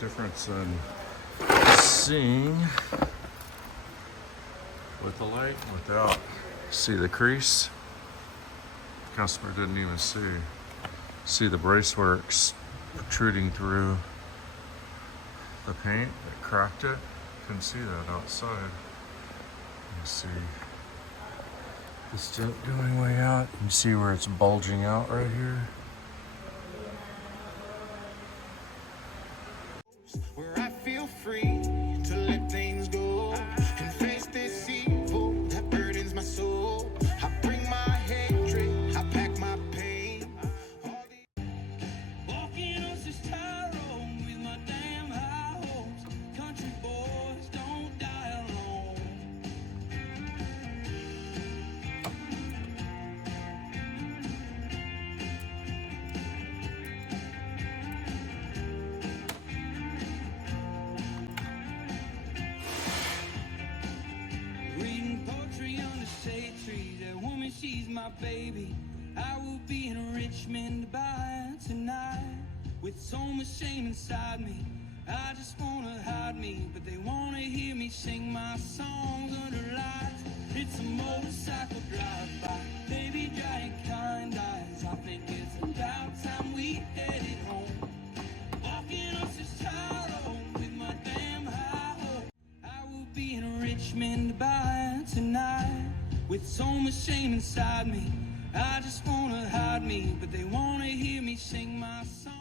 Difference in seeing with the light and without. See the crease? The customer didn't even see the braceworks protruding through the paint that cracked it. Couldn't see that outside. You see this dent going way out. You see where it's bulging out right here. Where I feel free to let things go, confess this evil that burdens my soul. I bring my hatred, I pack my pain. Walking on this road with my damn high hopes. Country boys don't die alone. Reading poetry on the shade tree. That woman, she's my baby. I will be in Richmond by tonight. With so much shame inside me, I just wanna hide me. But they wanna hear me sing my songs under lights. It's a motorcycle drive-by, baby dry and kind eyes. I think it's about time we headed home. Walking up this road with my damn high hope. I will be in Richmond by tonight. With so much shame inside me, I just wanna hide me. But they wanna hear me sing my song.